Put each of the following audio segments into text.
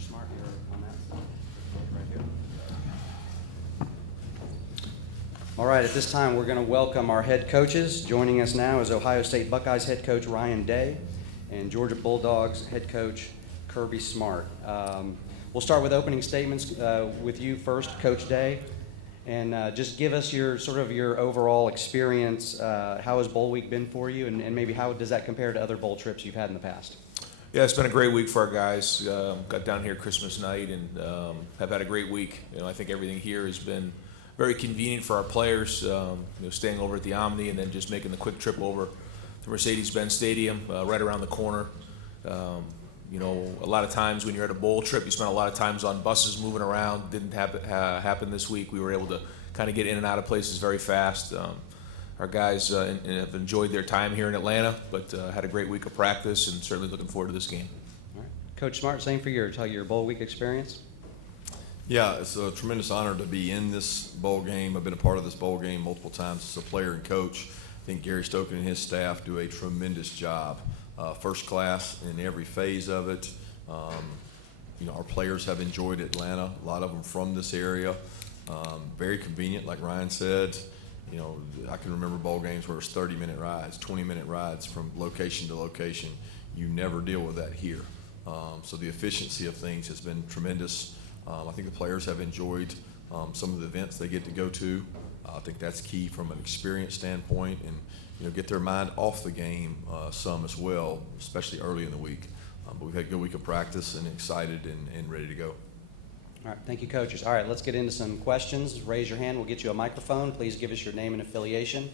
Mr. Smart, you're on that side. Right here. All right, at this time, we're going to welcome our head coaches. Joining us now is Ohio State Buckeyes head coach Ryan Day and Georgia Bulldogs head coach Kirby Smart. We'll start with opening statements with you first, Coach Day, and just give us your overall experience. How has Bowl Week been for you, and maybe how does that compare to other bowl trips you've had in the past? Yeah, it's been a great week for our guys. Got down here Christmas night and have had a great week. I think everything here has been very convenient for our players. Staying over at the Omni and then just making the quick trip over to Mercedes-Benz Stadium, right around the corner. A lot of times when you're at a bowl trip, you spend a lot of times on buses moving around. Didn't happen this week. We were able to kind of get in and out of places very fast. Our guys have enjoyed their time here in Atlanta, but had a great week of practice and certainly looking forward to this game. All right. Coach Smart, same for your bowl week experience. Yeah, it's a tremendous honor to be in this bowl game. I've been a part of this bowl game multiple times as a player and coach. I think Gary Stoken and his staff do a tremendous job. First class in every phase of it. Our players have enjoyed Atlanta, a lot of them from this area. Very convenient, like Ryan said. I can remember bowl games where it's 30-minute rides, 20-minute rides from location to location. You never deal with that here. So the efficiency of things has been tremendous. I think the players have enjoyed some of the events they get to go to. I think that's key from an experience standpoint, and get their mind off the game some as well, especially early in the week. But we've had a good week of practice and excited and ready to go. All right, thank you, coaches. All right, let's get into some questions. Raise your hand. We'll get you a microphone. Please give us your name and affiliation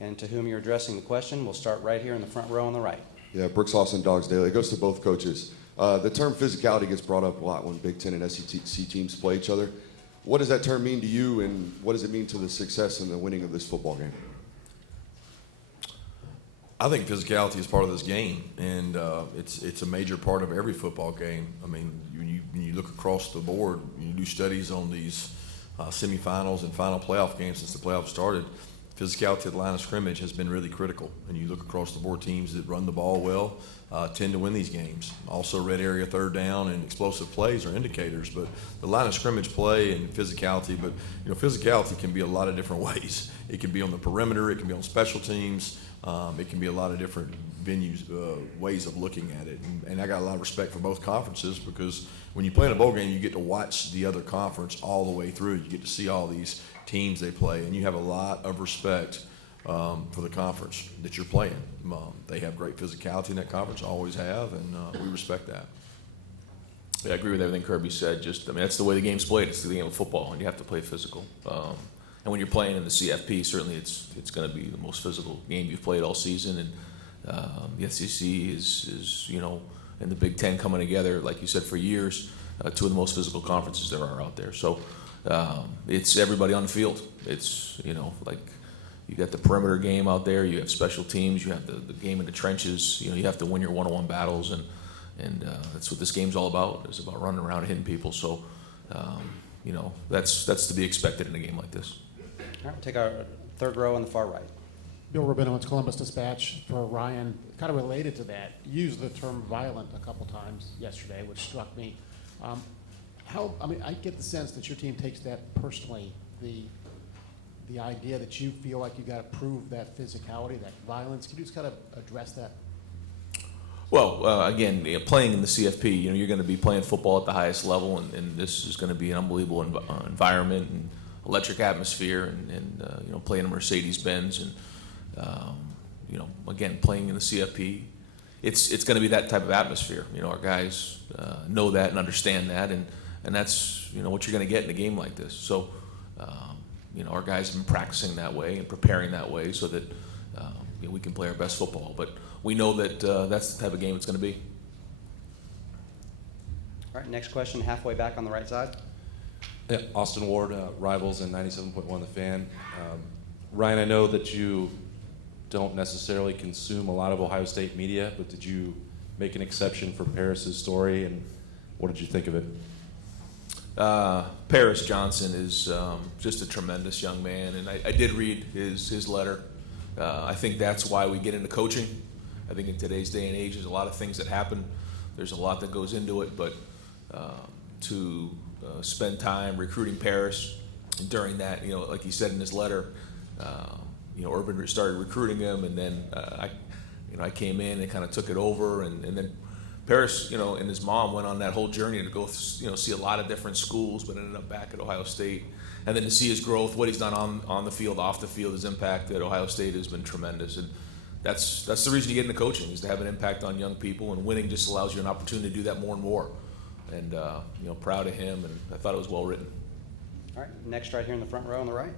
and to whom you're addressing the question. We'll start right here in the front row on the right. Yeah, Brooks Austin, Dogs Daily. It goes to both coaches. The term physicality gets brought up a lot when Big Ten and SEC teams play each other. What does that term mean to you, and what does it mean to the success and the winning of this football game? I think physicality is part of this game, and it's a major part of every football game. I mean, when you look across the board, you do studies on these semifinals and final playoff games since the playoffs started. Physicality at the line of scrimmage has been really critical, and you look across the board, teams that run the ball well tend to win these games. Also, red area third down and explosive plays are indicators, but the line of scrimmage play and physicality, but physicality can be a lot of different ways. It can be on the perimeter, it can be on special teams, it can be a lot of different venues, ways of looking at it. And I got a lot of respect for both conferences, because when you play in a bowl game, you get to watch the other conference all the way through. You get to see all these teams they play, and you have a lot of respect for the conference that you're playing. They have great physicality in that conference, always have, and we respect that. Yeah, I agree with everything Kirby said. That's the way the game's played. It's the game of football, and you have to play physical. And when you're playing in the CFP, certainly it's going to be the most physical game you've played all season. And the SEC is and the Big Ten coming together, like you said, for years, two of the most physical conferences there are out there. So it's everybody on the field. It's like you got the perimeter game out there. You have special teams. You have the game in the trenches. You have to win your one-on-one battles, and that's what this game's all about. It's about running around and hitting people. So that's to be expected in a game like this. All right, take our third row on the far right. Bill Rabinowitz, Columbus Dispatch. For Ryan, kind of related to that, you used the term violent a couple times yesterday, which struck me. I get the sense that your team takes that personally, the idea that you feel like you got to prove that physicality, that violence. Can you just kind of address that? Well, again, playing in the CFP, you're going to be playing football at the highest level, and this is going to be an unbelievable environment and electric atmosphere, and playing in Mercedes-Benz, and again, playing in the CFP, it's going to be that type of atmosphere. Our guys know that and understand that, and that's what you're going to get in a game like this. So, our guys have been practicing that way and preparing that way so that we can play our best football. But we know that that's the type of game it's going to be. All right, next question, halfway back on the right side. Yeah, Austin Ward, Rivals and 97.1 The Fan. Ryan, I know that you don't necessarily consume a lot of Ohio State media, but did you make an exception for Paris's story, and what did you think of it? Paris Johnson is just a tremendous young man, and I did read his letter. I think that's why we get into coaching. I think in today's day and age, there's a lot of things that happen. There's a lot that goes into it, but to spend time recruiting Paris. And during that, like he said in his letter, Urban started recruiting him, and then I came in and kind of took it over, and then Paris, and his mom went on that whole journey to go, see a lot of different schools, but ended up back at Ohio State. And then to see his growth, what he's done on the field, off the field, his impact at Ohio State has been tremendous. And that's the reason you get into coaching, is to have an impact on young people, and winning just allows you an opportunity to do that more and more. And proud of him, and I thought it was well written. All right, next right here in the front row on the right.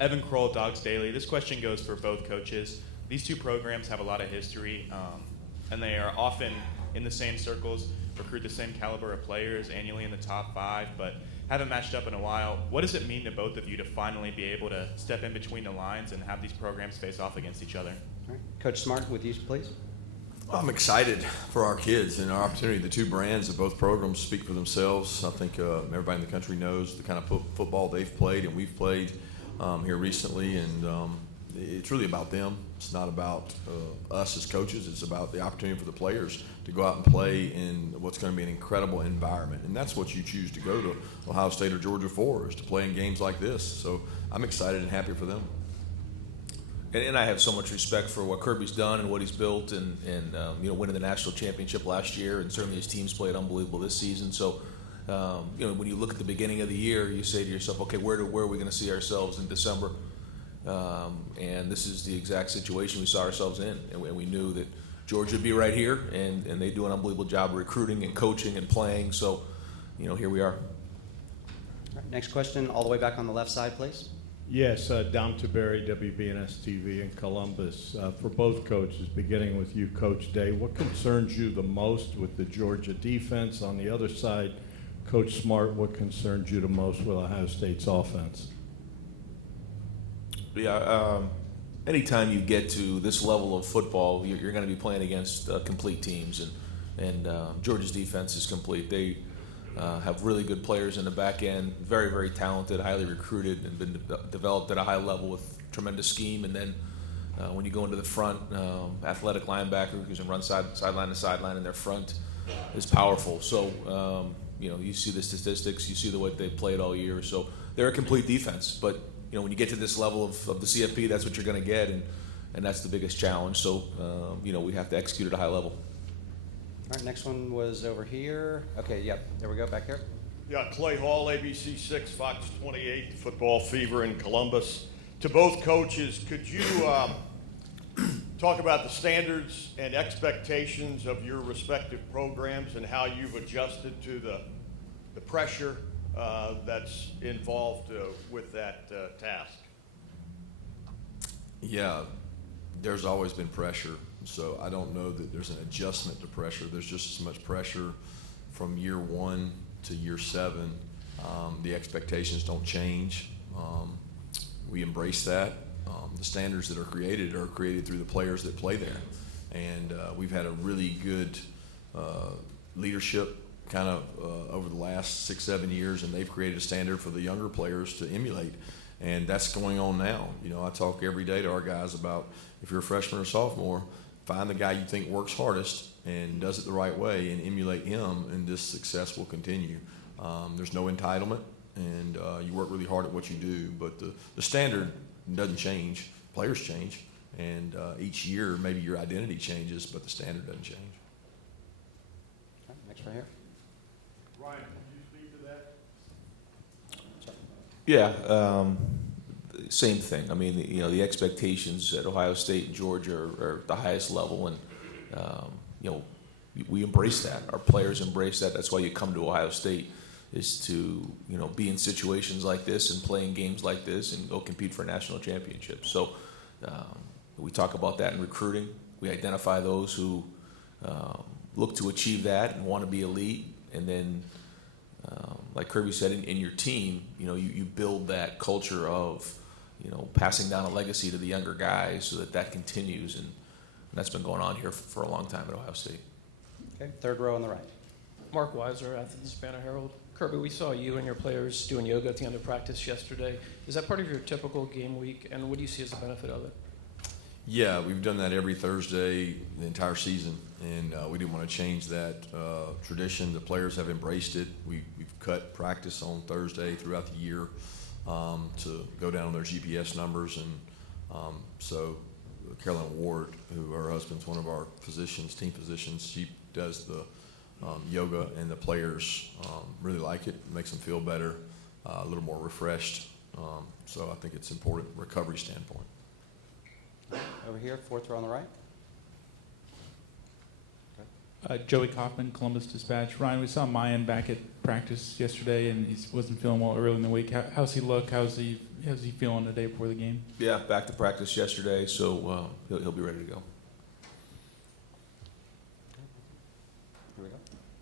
Evan Kroll, Dogs Daily. This question goes for both coaches. These two programs have a lot of history, and they are often in the same circles, recruit the same caliber of players annually in the top 5, but haven't matched up in a while. What does it mean to both of you to finally be able to step in between the lines and have these programs face off against each other? All right, Coach Smart, with you, please. I'm excited for our kids and our opportunity. The two brands of both programs speak for themselves. I think everybody in the country knows the kind of football they've played and we've played here recently, and it's really about them. It's not about us as coaches. It's about the opportunity for the players to go out and play in what's going to be an incredible environment, and that's what you choose to go to Ohio State or Georgia for, is to play in games like this. So I'm excited and happy for them. And I have so much respect for what Kirby's done and what he's built, and winning the national championship last year, and certainly his team's played unbelievable this season. So, when you look at the beginning of the year, you say to yourself, okay, where are we going to see ourselves in December? And this is the exact situation we saw ourselves in, and we knew that Georgia would be right here, and they do an unbelievable job of recruiting and coaching and playing. So, here we are. All right, next question, all the way back on the left side, please. Yes, Dom Taberry, WBNS TV in Columbus. For both coaches, beginning with you, Coach Day, what concerns you the most with the Georgia defense? On the other side, Coach Smart, what concerns you the most with Ohio State's offense? Yeah, anytime you get to this level of football, you're going to be playing against complete teams, and Georgia's defense is complete. They have really good players in the back end, very, very talented, highly recruited, and been developed at a high level with tremendous scheme. And then when you go into the front, athletic linebacker who can run sideline to sideline in their front is powerful. So, you see the statistics, you see the way they played all year. So they're a complete defense. But, when you get to this level of the CFP, that's what you're going to get, and that's the biggest challenge. So, we have to execute at a high level. All right, next one was over here. Okay, yep, there we go, back here. Yeah, Clay Hall, ABC 6, Fox 28, Football Fever in Columbus. To both coaches, could you talk about the standards and expectations of your respective programs and how you've adjusted to the pressure that's involved with that task? Yeah, there's always been pressure. So I don't know that there's an adjustment to pressure. There's just as much pressure from year 1 to year 7. The expectations don't change. We embrace that. The standards that are created through the players that play there. And we've had a really good leadership kind of over the last 6-7 years, and they've created a standard for the younger players to emulate. And that's going on now. I talk every day to our guys about, if you're a freshman or sophomore, find the guy you think works hardest and does it the right way and emulate him, and this success will continue. There's no entitlement, and you work really hard at what you do, but the standard doesn't change. Players change, and each year maybe your identity changes, but the standard doesn't change. Okay, next right here. Ryan, can you speak to that? Yeah, same thing. I mean, the expectations at Ohio State and Georgia are the highest level, and we embrace that. Our players embrace that. That's why you come to Ohio State, is to be in situations like this and playing games like this and go compete for national championships. So we talk about that in recruiting. We identify those who look to achieve that and want to be elite, and then like Kirby said, in your team, you build that culture of passing down a legacy to the younger guys so that continues, and that's been going on here for a long time at Ohio State. Okay, third row on the right. Mark Weiser, Athens Banner Herald. Kirby, we saw you and your players doing yoga at the end of practice yesterday. Is that part of your typical game week, and what do you see as the benefit of it? Yeah, we've done that every Thursday the entire season, and we didn't want to change that tradition. The players have embraced it. We've cut practice on Thursday throughout the year to go down on their GPS numbers, and so Caroline Ward, who her husband's one of our physicians, team physicians, she does the yoga, and the players really like it. It makes them feel better, a little more refreshed. So I think it's important from a recovery standpoint. Over here, fourth row on the right. Joey Kaufman, Columbus Dispatch. Ryan, we saw Mayan back at practice yesterday, and he wasn't feeling well early in the week. How's he look? How's he feeling the day before the game? Yeah, back to practice yesterday, so he'll be ready to go. Here we go.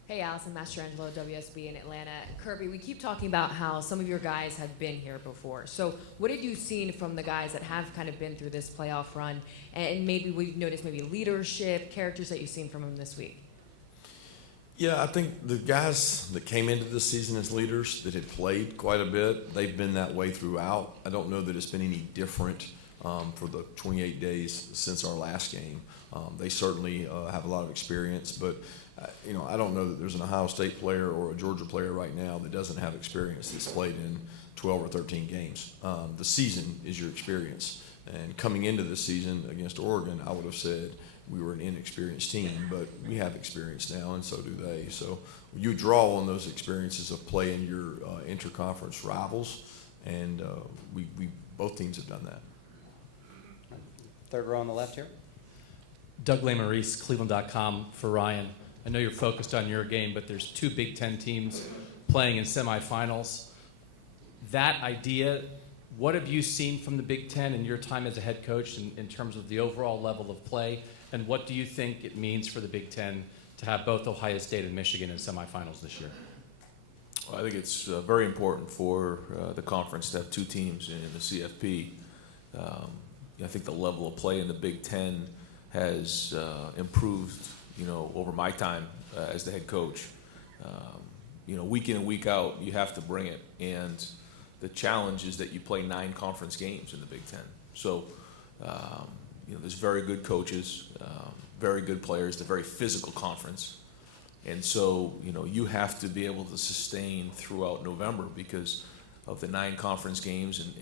Hey, Allison Mastrangelo, WSB in Atlanta. Kirby, we keep talking about how some of your guys have been here before. So what have you seen from the guys that have kind of been through this playoff run? And maybe we've noticed maybe leadership, characters that you've seen from them this week? Yeah, I think the guys that came into this season as leaders that had played quite a bit, they've been that way throughout. I don't know that it's been any different for the 28 days since our last game. They certainly have a lot of experience, but I don't know that there's an Ohio State player or a Georgia player right now that doesn't have experience that's played in 12 or 13 games. The season is your experience. And coming into this season against Oregon, I would have said we were an inexperienced team, but we have experience now, and so do they. So you draw on those experiences of playing your interconference rivals, and we both teams have done that. Third row on the left here. Doug Maurice, Cleveland.com for Ryan. I know you're focused on your game, but there's two Big Ten teams playing in semifinals. That idea, what have you seen from the Big Ten in your time as a head coach in terms of the overall level of play? And what do you think it means for the Big Ten to have both Ohio State and Michigan in semifinals this year? Well, I think it's very important for the conference to have two teams in the CFP. I think the level of play in the Big Ten has improved, over my time as the head coach. Week in and week out, you have to bring it. And the challenge is that you play 9 conference games in the Big Ten. So, there's very good coaches, very good players, the very physical conference. And so, you have to be able to sustain throughout November because of the 9 conference games. And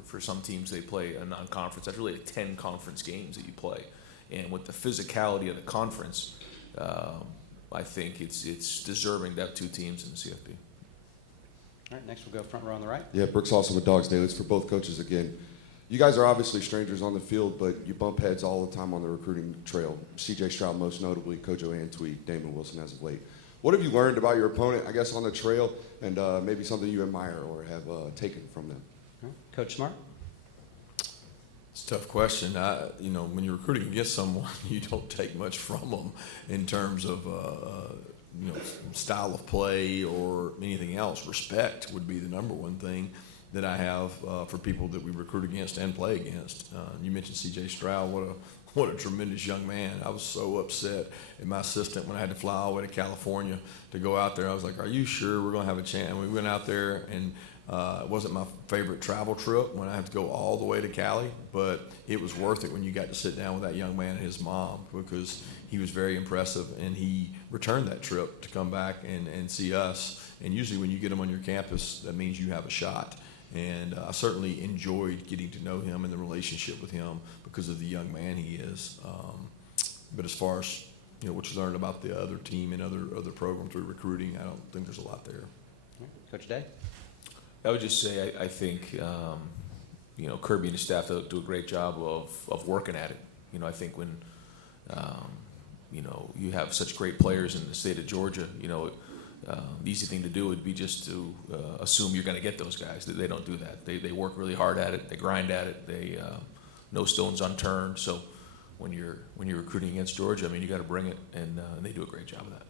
for some teams, they play a non-conference. That's really 10 conference games that you play. And with the physicality of the conference, I think it's deserving to have 2 teams in the CFP. All right, next we'll go front row on the right. Yeah, Brooks also with Dogs Daily. It's for both coaches again. You guys are obviously strangers on the field, but you bump heads all the time on the recruiting trail. C.J. Stroud most notably, Kojo Antwi, Damon Wilson as of late. What have you learned about your opponent, I guess, on the trail, and maybe something you admire or have taken from them? All right. Coach Smart. It's a tough question. When you're recruiting against someone, you don't take much from them in terms of style of play or anything else. Respect would be the number one thing that I have for people that we recruit against and play against. You mentioned C.J. Stroud. What a tremendous young man. I was so upset at my assistant when I had to fly all the way to California to go out there. I was like, are you sure we're going to have a chance? And we went out there, and it wasn't my favorite travel trip when I had to go all the way to Cali, but it was worth it when you got to sit down with that young man and his mom, because he was very impressive, and he returned that trip to come back and see us. And usually when you get him on your campus, that means you have a shot. And I certainly enjoyed getting to know him and the relationship with him because of the young man he is. But as far as what you learned about the other team and other programs we're recruiting, I don't think there's a lot there. Coach Day. I would just say I think Kirby and his staff do a great job of working at it. I think when you have such great players in the state of Georgia, the easy thing to do would be just to assume you're going to get those guys. They don't do that. They work really hard at it. They grind at it. They no stones unturned. So when you're recruiting against Georgia, you got to bring it, and they do a great job of that.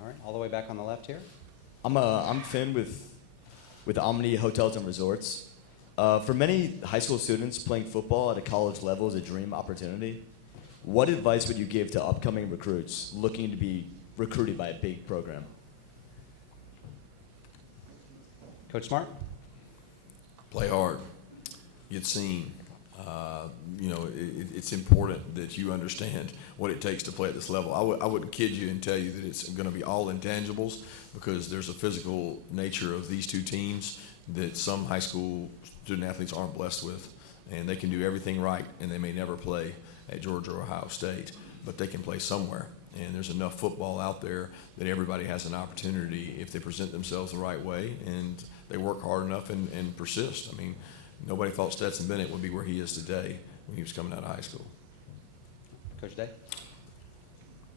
All right, all the way back on the left here. I'm Finn with Omni Hotels and Resorts. For many high school students, playing football at a college level is a dream opportunity. What advice would you give to upcoming recruits looking to be recruited by a big program? Coach Smart. Play hard, get seen, It's important that you understand what it takes to play at this level. I wouldn't kid you and tell you that it's going to be all intangibles, because there's a physical nature of these two teams that some high school student athletes aren't blessed with, and they can do everything right, and they may never play at Georgia or Ohio State, but they can play somewhere. And there's enough football out there that everybody has an opportunity if they present themselves the right way and they work hard enough and persist. I mean, nobody thought Stetson Bennett would be where he is today when he was coming out of high school. Coach Day?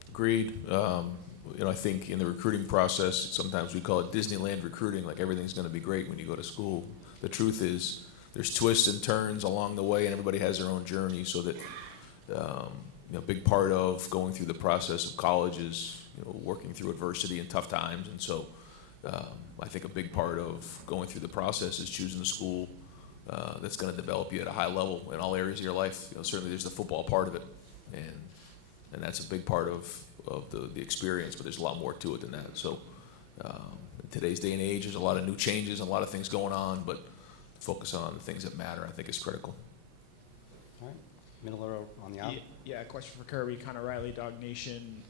Agreed. I think in the recruiting process, sometimes we call it Disneyland recruiting, like everything's going to be great when you go to school. The truth is there's twists and turns along the way, and everybody has their own journey, so that a big part of going through the process of college is working through adversity and tough times. And so I think a big part of going through the process is choosing a school that's going to develop you at a high level in all areas of your life. Certainly there's the football part of it, and that's a big part of the experience, but there's a lot more to it than that. So in today's day and age, there's a lot of new changes and a lot of things going on, but focus on the things that matter, I think, is critical. All right. Middle row on the aisle. Yeah, a question for Kirby, Connor Riley, Dog Nation.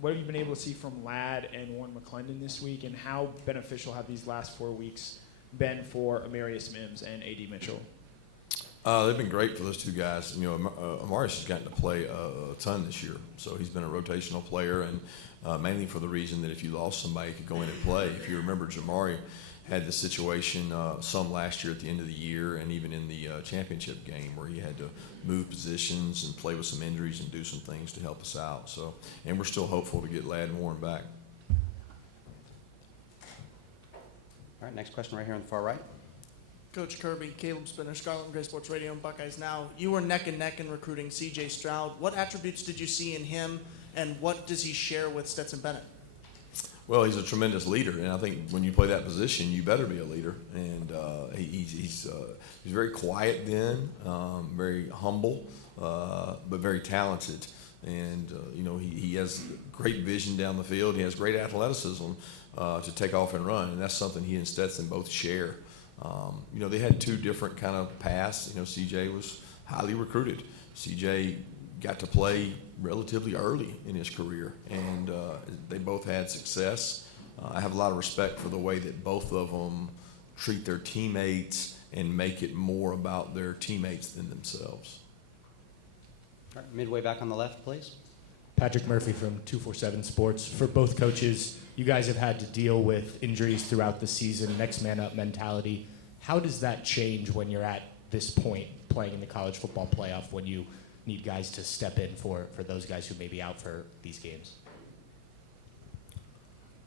What have you been able to see from Ladd and Warren McClendon this week, and how beneficial have these last 4 weeks been for Amarius Mims and A.D. Mitchell? They've been great for those two guys. Amarius has gotten to play a ton this year, so he's been a rotational player, and mainly for the reason that if you lost somebody, you could go in and play. If you remember, Jamari had the situation some last year at the end of the year, and even in the championship game, where he had to move positions and play with some injuries and do some things to help us out. So, and we're still hopeful to get Ladd and Warren back. All right, next question right here on the far right. Coach Kirby, Caleb Spinner, Scarlet and Gray Sports Radio and Buckeyes Now. You were neck and neck in recruiting C.J. Stroud. What attributes did you see in him, and what does he share with Stetson Bennett? Well, he's a tremendous leader, and I think when you play that position, you better be a leader. And he's very quiet then, very humble, but very talented. And he has great vision down the field. He has great athleticism to take off and run, and that's something he and Stetson both share. They had two different kind of paths. CJ was highly recruited. CJ got to play relatively early in his career, and they both had success. I have a lot of respect for the way that both of them treat their teammates and make it more about their teammates than themselves. All right, midway back on the left, please. Patrick Murphy from 247 Sports. For both coaches, you guys have had to deal with injuries throughout the season, next man up mentality. How does that change when you're at this point playing in the college football playoff, when you need guys to step in for those guys who may be out for these games?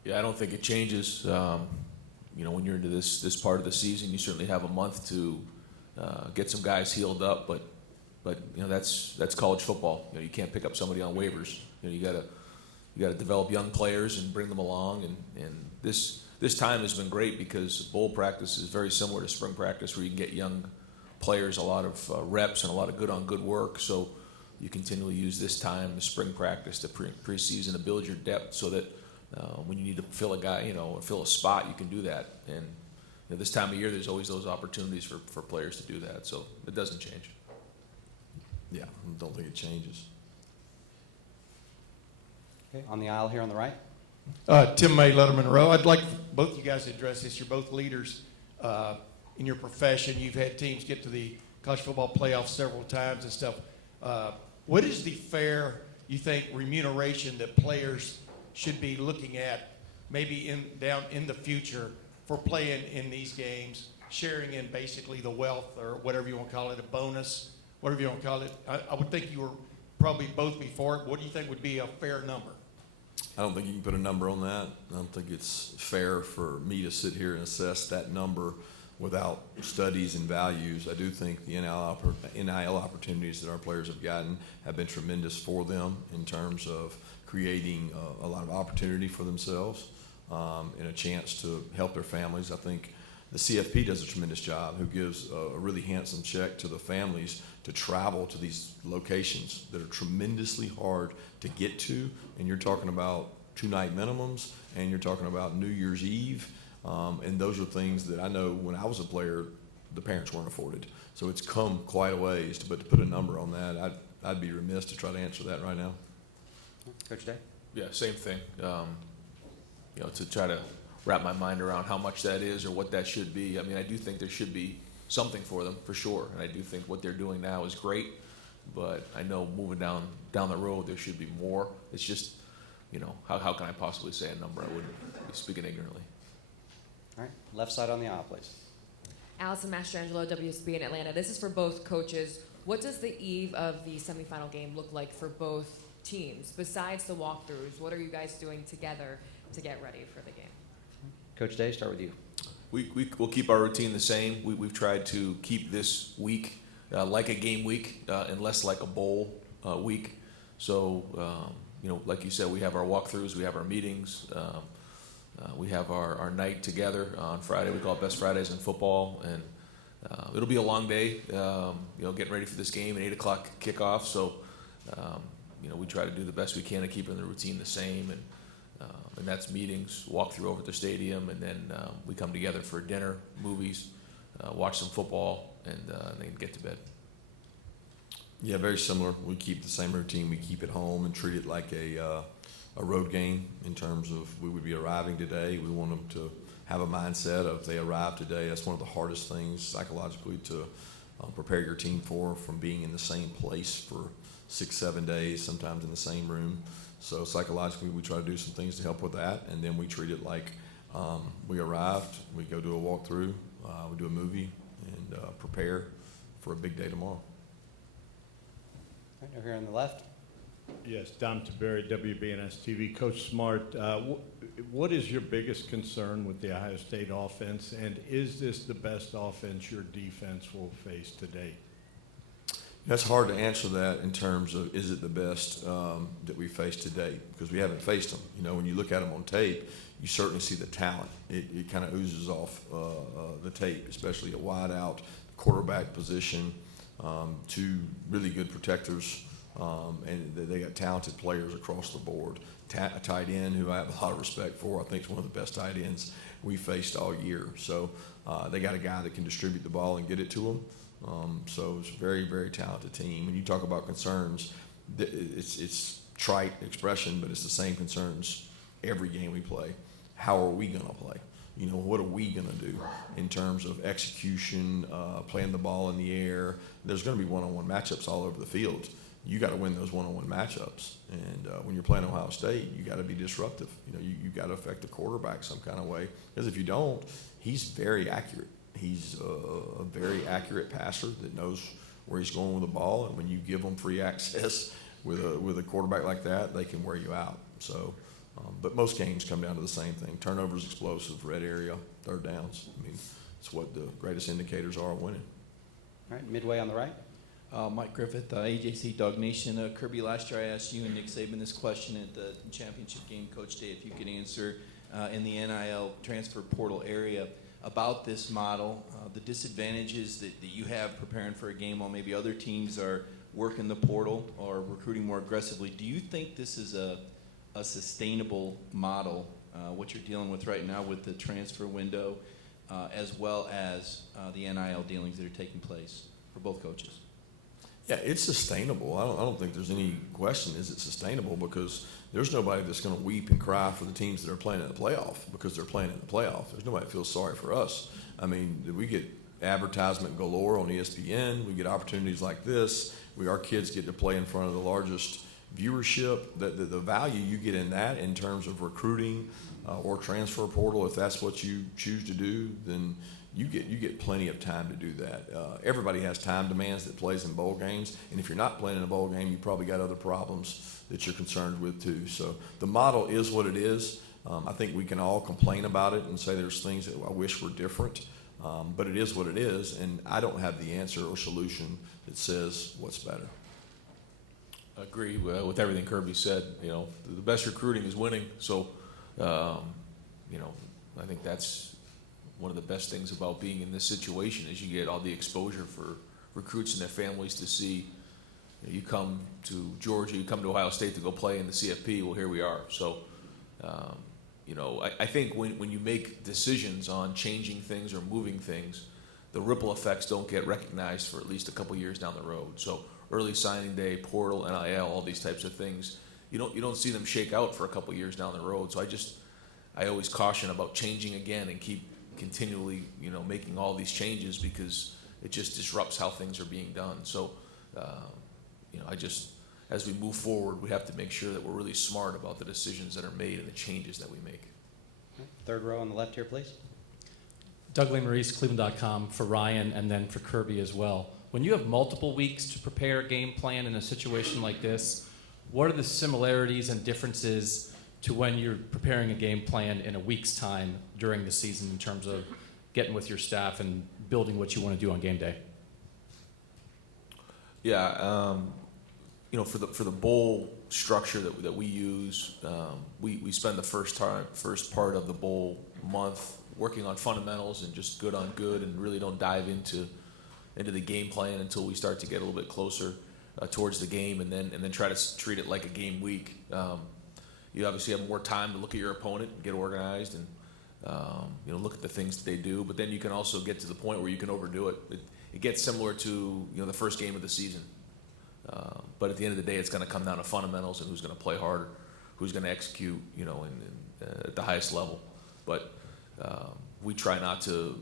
Yeah, I don't think it changes. When you're into this part of the season, you certainly have a month to get some guys healed up, but that's college football. You can't pick up somebody on waivers. You gotta develop young players and bring them along, and this time has been great because bowl practice is very similar to spring practice, where you can get young players a lot of reps and a lot of good work. So you continually use this time, the spring practice, the preseason, to build your depth, so that when you need to fill a guy, or fill a spot, you can do that. And this time of year, there's always those opportunities for players to do that. So it doesn't change. Yeah, I don't think it changes. Okay, on the aisle here on the right. Tim May, Letterman Row. I'd like both you guys to address this. You're both leaders in your profession. You've had teams get to the college football playoffs several times and stuff. What is the fair, you think, remuneration that players should be looking at, maybe down in the future, for playing in these games, sharing in basically the wealth, or whatever you want to call it, a bonus, whatever you want to call it? I would think you were probably both before it. What do you think would be a fair number? I don't think you can put a number on that. I don't think it's fair for me to sit here and assess that number without studies and values. I do think the NIL opportunities that our players have gotten have been tremendous for them in terms of creating a lot of opportunity for themselves and a chance to help their families. I think the CFP does a tremendous job, who gives a really handsome check to the families to travel to these locations that are tremendously hard to get to. And you're talking about 2-night minimums, and you're talking about New Year's Eve. And those are things that I know when I was a player, the parents weren't afforded. So it's come quite a ways, but to put a number on that, I'd be remiss to try to answer that right now. Coach Day? Yeah, same thing. You know, to try to wrap my mind around how much that is or what that should be. I mean, I do think there should be something for them for sure, and I do think what they're doing now is great. But I know moving down the road, there should be more. It's just, you know, how can I possibly say a number? I wouldn't be speaking ignorantly. All right, left side on the aisle, please. Allison Mastrangelo, WSB in Atlanta. This is for both coaches. What does the eve of the semifinal game look like for both teams? Besides the walkthroughs, what are you guys doing together to get ready for the game? Coach Day, start with you. We'll keep our routine the same. We've tried to keep this week like a game week and less like a bowl week. So, you know, like you said, we have our walkthroughs, we have our meetings, we have our night together on Friday. We call it Best Fridays in football, and it'll be a long day, you know, getting ready for this game, an 8 o'clock kickoff. So, you know, we try to do the best we can to keep the routine the same, and that's meetings, walk through over at the stadium, and then we come together for dinner, movies, watch some football, and then get to bed. Yeah, very similar. We keep the same routine. We keep it home and treat it like a road game in terms of we would be arriving today. We want them to have a mindset of they arrive today. That's one of the hardest things psychologically to prepare your team for, from being in the same place for 6-7 days, sometimes in the same room. So psychologically, we try to do some things to help with that, and then we treat it like we arrived, we go do a walkthrough, we do a movie, and prepare for a big day tomorrow. Right over here on the left. Yes, Don Taberry, WBNS TV. Coach Smart, what is your biggest concern with the Ohio State offense, and is this the best offense your defense will face today? That's hard to answer that in terms of is it the best that we faced to date, because we haven't faced them. You know, when you look at them on tape, you certainly see the talent. It kind of oozes off the tape, especially a wide out quarterback position, two really good protectors, and they got talented players across the board. A tight end who I have a lot of respect for. I think is one of the best tight ends we faced all year. So they got a guy that can distribute the ball and get it to them. So it's a very, very talented team. When you talk about concerns, it's trite expression, but it's the same concerns every game we play. How are we going to play? You know, what are we going to do in terms of execution, playing the ball in the air? There's going to be one-on-one matchups all over the field. You got to win those one-on-one matchups. And when you're playing Ohio State, you got to be disruptive. You know, you got to affect the quarterback some kind of way. Because if you don't, he's very accurate. He's a very accurate passer that knows where he's going with the ball, and when you give them free access with a quarterback like that, they can wear you out. So, but most games come down to the same thing: turnovers, explosive, red area, third downs. I mean, it's what the greatest indicators are of winning. All right, midway on the right. Mike Griffith, AJC Dog Nation. Kirby, last year I asked you and Nick Saban this question at the championship game, Coach Day, if you could answer in the NIL transfer portal area about this model, the disadvantages that you have preparing for a game while maybe other teams are working the portal or recruiting more aggressively. Do you think this is a sustainable model, what you're dealing with right now with the transfer window, as well as the NIL dealings that are taking place for both coaches? Yeah, it's sustainable. I don't think there's any question is it sustainable, because there's nobody that's going to weep and cry for the teams that are playing in the playoff because they're playing in the playoff. There's nobody that feels sorry for us. I mean, we get advertisement galore on ESPN. We get opportunities like this. Our kids get to play in front of the largest viewership. The value you get in that in terms of recruiting or transfer portal, if that's what you choose to do, then you get plenty of time to do that. Everybody has time demands that plays in bowl games, and if you're not playing in a bowl game, you probably got other problems that you're concerned with too. So the model is what it is. I think we can all complain about it and say there's things that I wish were different, but it is what it is, and I don't have the answer or solution that says what's better. I agree with everything Kirby said. You know, the best recruiting is winning. So, you know, I think that's one of the best things about being in this situation is you get all the exposure for recruits and their families to see. You come to Georgia, you come to Ohio State to go play in the CFP. Well, here we are. So, you know, I think when you make decisions on changing things or moving things, the ripple effects don't get recognized for at least a couple years down the road. So early signing day, portal, NIL, all these types of things, you don't see them shake out for a couple years down the road. So I always caution about changing again and keep continually, making all these changes, because it just disrupts how things are being done. So, as we move forward, we have to make sure that we're really smart about the decisions that are made and the changes that we make. Third row on the left here, please. Doug Maurice, Cleveland.com, for Ryan and then for Kirby as well. When you have multiple weeks to prepare a game plan in a situation like this, what are the similarities and differences to when you're preparing a game plan in a week's time during the season in terms of getting with your staff and building what you want to do on game day? Yeah, for the bowl structure that we use, we spend the first part of the bowl month working on fundamentals and just good on good, and really don't dive into the game plan until we start to get a little bit closer towards the game, and then try to treat it like a game week. You obviously have more time to look at your opponent and get organized and look at the things that they do, but then you can also get to the point where you can overdo it. It gets similar to the first game of the season. But at the end of the day, it's going to come down to fundamentals and who's going to play harder, who's going to execute, at the highest level. But we try not to,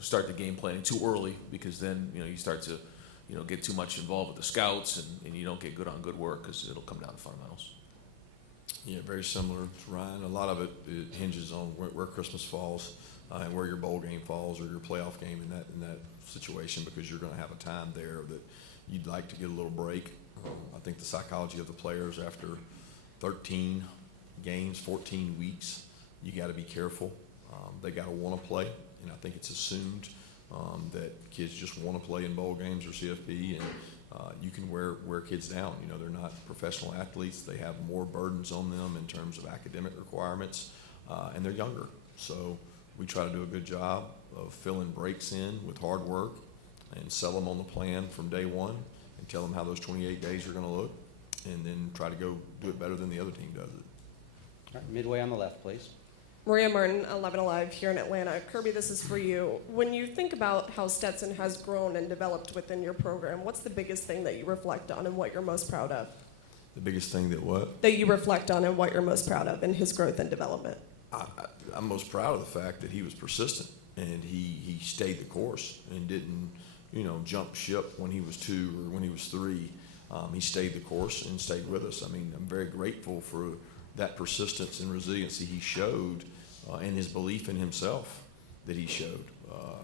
start the game planning too early, because then, you start to, get too much involved with the scouts, and you don't get good on good work, because it'll come down to fundamentals. Yeah, very similar to Ryan. A lot of it hinges on where Christmas falls and where your bowl game falls, or your playoff game in that situation, because you're going to have a time there that you'd like to get a little break. I think the psychology of the players after 13 games, 14 weeks, you got to be careful. They got to want to play, and I think it's assumed that kids just want to play in bowl games or CFP, and you can wear kids down. They're not professional athletes. They have more burdens on them in terms of academic requirements, and they're younger. So we try to do a good job of filling breaks in with hard work and sell them on the plan from day one, and tell them how those 28 days are going to look, and then try to go do it better than the other team does it. All right, midway on the left, please. Maria Martin, 11 Alive here in Atlanta. Kirby, this is for you. When you think about how Stetson has grown and developed within your program, what's the biggest thing that you reflect on and what you're most proud of? The biggest thing that what? That you reflect on and what you're most proud of in his growth and development. I'm most proud of the fact that he was persistent, and he stayed the course and didn't, jump ship when he was 2 or when he was 3. He stayed the course and stayed with us. I mean, I'm very grateful for that persistence and resiliency he showed, and his belief in himself that he showed.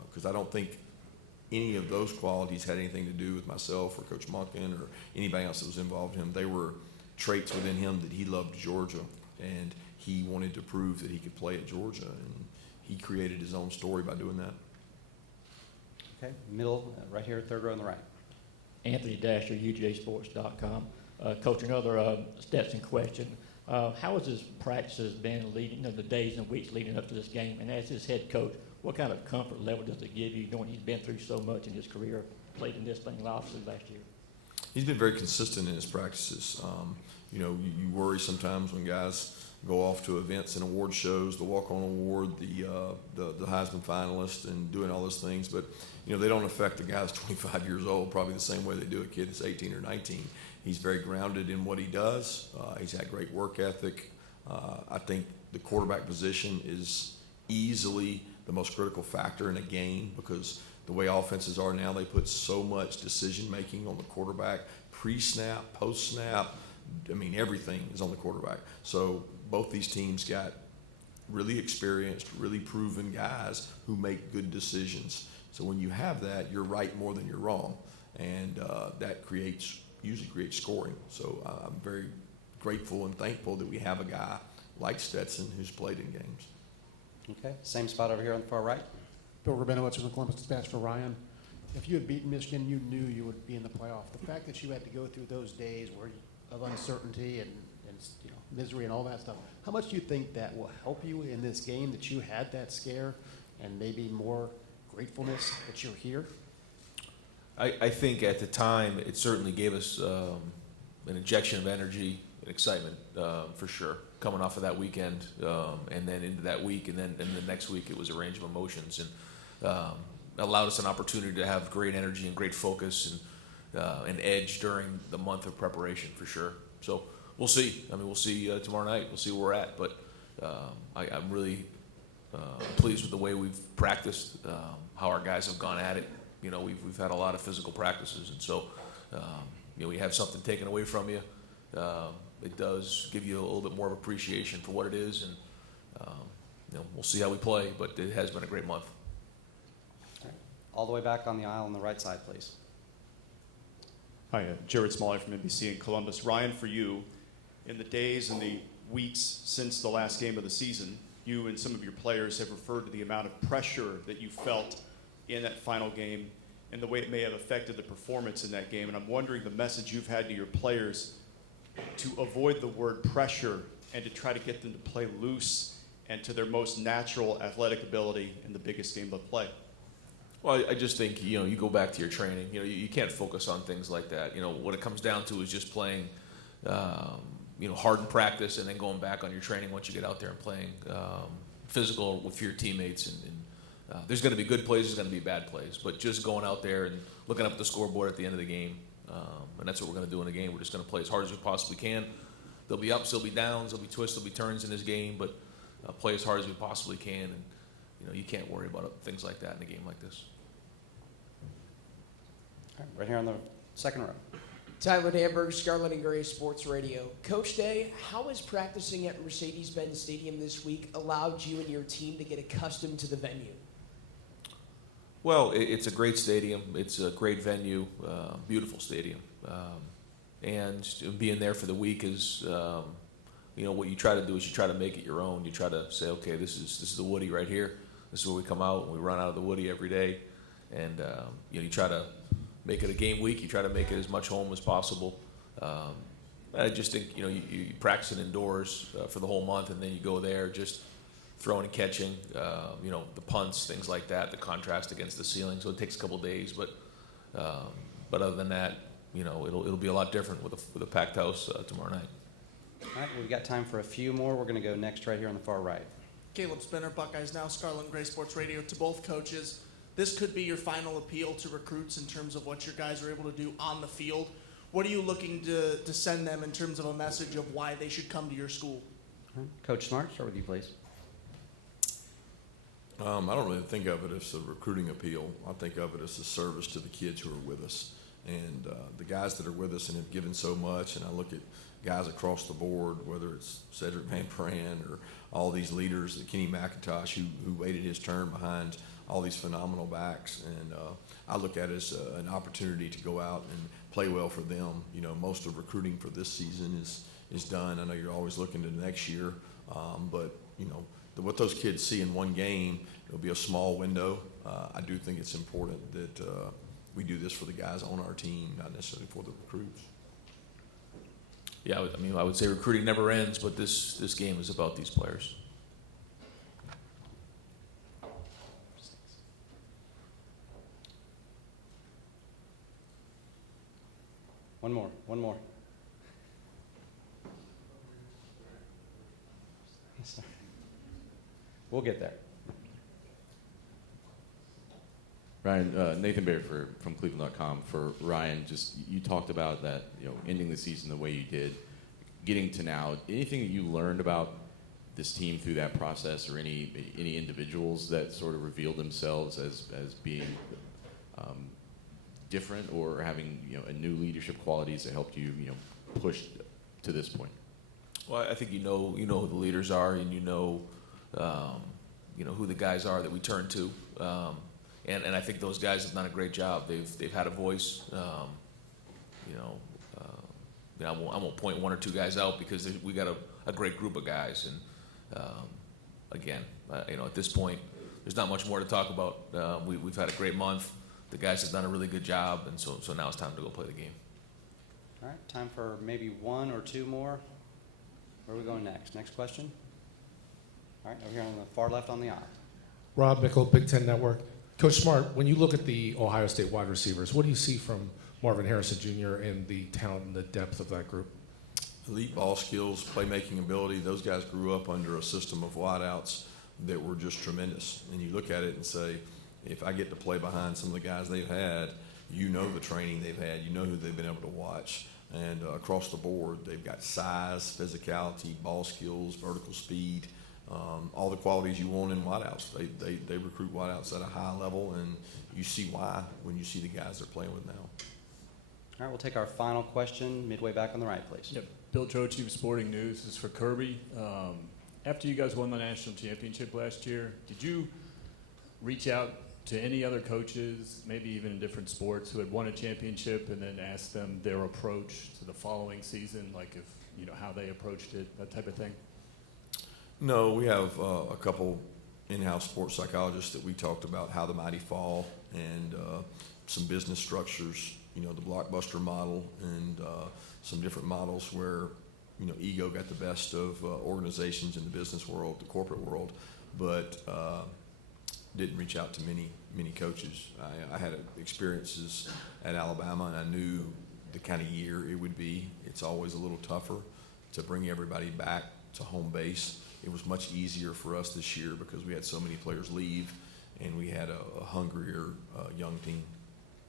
Because I don't think any of those qualities had anything to do with myself or Coach Monken or anybody else that was involved in him. They were traits within him that he loved Georgia, and he wanted to prove that he could play at Georgia, and he created his own story by doing that. Okay, middle, right here, third row on the right. Anthony Dasher, UJSports.com. Coach, another Stetson question. How has his practices been leading, the days and weeks leading up to this game? And as his head coach, what kind of comfort level does it give you, knowing he's been through so much in his career, played in this thing obviously last year? He's been very consistent in his practices. You worry sometimes when guys go off to events and award shows, the walk-on award, the Heisman finalist, and doing all those things. But they don't affect the guy that's 25 years old probably the same way they do a kid that's 18 or 19. He's very grounded in what he does. He's had great work ethic. I think the quarterback position is easily the most critical factor in a game, because the way offenses are now, they put so much decision-making on the quarterback, pre-snap, post-snap. I mean, everything is on the quarterback. So both these teams got really experienced, really proven guys who make good decisions. So when you have that, you're right more than you're wrong, and that usually creates scoring. So I'm very grateful and thankful that we have a guy like Stetson who's played in games. Okay, same spot over here on the far right. Bill Rabinowitz from the Columbus Dispatch for Ryan. If you had beaten Michigan, you knew you would be in the playoff. The fact that you had to go through those days of uncertainty and misery and all that stuff, how much do you think that will help you in this game, that you had that scare, and maybe more gratefulness that you're here? I think at the time it certainly gave us an injection of energy and excitement, for sure, coming off of that weekend, and then into that week, and then the next week it was a range of emotions. And allowed us an opportunity to have great energy and great focus and edge during the month of preparation for sure. So we'll see. I mean, we'll see tomorrow night. We'll see where we're at. But I'm really pleased with the way we've practiced, how our guys have gone at it. You know, we've had a lot of physical practices, and so you know, we have something taken away from you. It does give you a little bit more of appreciation for what it is, and you know, we'll see how we play. But it has been a great month. All the way back on the aisle on the right side, please. Hi, Jared Smalley from NBC in Columbus. Ryan, for you, in the days and the weeks since the last game of the season, you and some of your players have referred to the amount of pressure that you felt in that final game and the way it may have affected the performance in that game. And I'm wondering the message you've had to your players to avoid the word pressure and to try to get them to play loose and to their most natural athletic ability in the biggest game of play. Well, I just think, you know, you go back to your training. You know, you can't focus on things like that. You know, what it comes down to is just playing, you know, hard in practice and then going back on your training once you get out there and playing physical with your teammates. And there's going to be good plays, there's going to be bad plays. But just going out there and looking up at the scoreboard at the end of the game, and that's what we're going to do in the game. We're just going to play as hard as we possibly can. There'll be ups, there'll be downs, there'll be twists, there'll be turns in this game, but play as hard as we possibly can. And, you know, you can't worry about things like that in a game like this. All right, right here on the second row. Tyler Danberg, Scarlet and Gray Sports Radio. Coach Day, how has practicing at Mercedes-Benz Stadium this week allowed you and your team to get accustomed to the venue? Well, it's a great stadium. It's a great venue, beautiful stadium. And being there for the week is, you know, what you try to do is you try to make it your own. You try to say, okay, this is the Woody right here. This is where we come out and we run out of the Woody every day. And, you know, you try to make it a game week. You try to make it as much home as possible. I just think, you know, you practice it indoors for the whole month, and then you go there just throwing and catching, you know, the punts, things like that, the contrast against the ceiling. So it takes a couple days, but other than that, you know, it'll be a lot different with a packed house tomorrow night. All right, we've got time for a few more. We're going to go next right here on the far right. Caleb Spinner, Buckeyes Now, Scarlet and Gray Sports Radio. To both coaches, this could be your final appeal to recruits in terms of what your guys are able to do on the field. What are you looking to send them in terms of a message of why they should come to your school? Coach Smart, start with you, please. I don't really think of it as a recruiting appeal. I think of it as a service to the kids who are with us. And the guys that are with us and have given so much, and I look at guys across the board, whether it's Cedric Van Pran or all these leaders, Kenny McIntosh, who waited his turn behind all these phenomenal backs. And I look at it as an opportunity to go out and play well for them. You know, most of recruiting for this season is done. I know you're always looking to next year, but, you know, what those kids see in one game, it'll be a small window. I do think it's important that we do this for the guys on our team, not necessarily for the recruits. Yeah, I mean, I would say recruiting never ends, but this game is about these players. One more. We'll get there. Ryan, Nathan Baird from Cleveland.com. For Ryan, just you talked about that, you know, ending the season the way you did, getting to now. Anything that you learned about this team through that process, or any individuals that sort of revealed themselves as being different, or having, you know, a new leadership qualities that helped you, you know, push to this point? Well, I think you know who the leaders are, and you know who the guys are that we turn to. And I think those guys have done a great job. They've had a voice. I won't point one or two guys out because we got a great group of guys. And again, at this point, there's not much more to talk about. We've had a great month. The guys have done a really good job, and so now it's time to go play the game. All right, time for maybe one or two more. Where are we going next? Next question. All right, over here on the far left on the aisle. Rob Mickle, Big Ten Network. Coach Smart, when you look at the Ohio State wide receivers, what do you see from Marvin Harrison Jr. and the talent and the depth of that group? Elite ball skills, playmaking ability. Those guys grew up under a system of wideouts that were just tremendous. And you look at it and say, if I get to play behind some of the guys they've had, you know the training they've had, you know who they've been able to watch. And across the board, they've got size, physicality, ball skills, vertical speed, all the qualities you want in wideouts. They recruit wideouts at a high level, and you see why when you see the guys they're playing with now. All right, we'll take our final question midway back on the right, please. Yep. Bill Troche of Sporting News. This is for Kirby. After you guys won the national championship last year, did you reach out to any other coaches, maybe even in different sports, who had won a championship, and then ask them their approach to the following season, like if you know how they approached it, that type of thing? No, we have a couple in-house sports psychologists that we talked about how the mighty fall and some business structures, you know, the blockbuster model and some different models where, you know, ego got the best of organizations in the business world, the corporate world, but didn't reach out to many coaches. I had experiences at Alabama, and I knew the kind of year it would be. It's always a little tougher to bring everybody back to home base. It was much easier for us this year because we had so many players leave, and we had a hungrier young team.